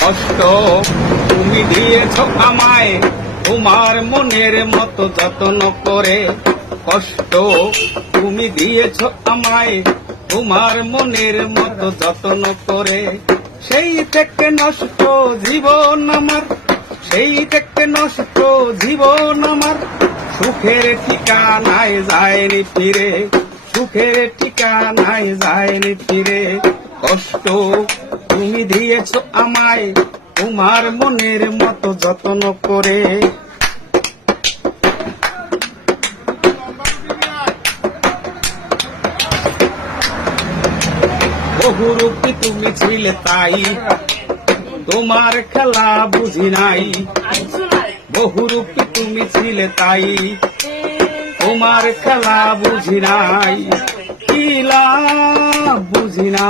কষ্ট তুমি দিয়েছ আমায় তোমার মনের মতো যত্ন করে। কষ্ট তুমি দিয়েছ আমায় তোমার মনের মতো যত্ন করে। সেই থেকে নষ্ট জীবন আমার, সেই থেকে নষ্ট জীবন আমার। সুখের ঠিকানায় যায়নি ফিরে, সুখের ঠিকানায় যায়নি ফিরে। কষ্ট তুমি দিয়েছ আমায় তোমার মনের মতো যত্ন করে। বহুরূপী তুমি ছিলে তাই তোমার খেলা বুঝি নাই। বহুরূপী তুমি ছিলে তাই তোমার খেলা বুঝি নাই। কি লাভ বুঝি না।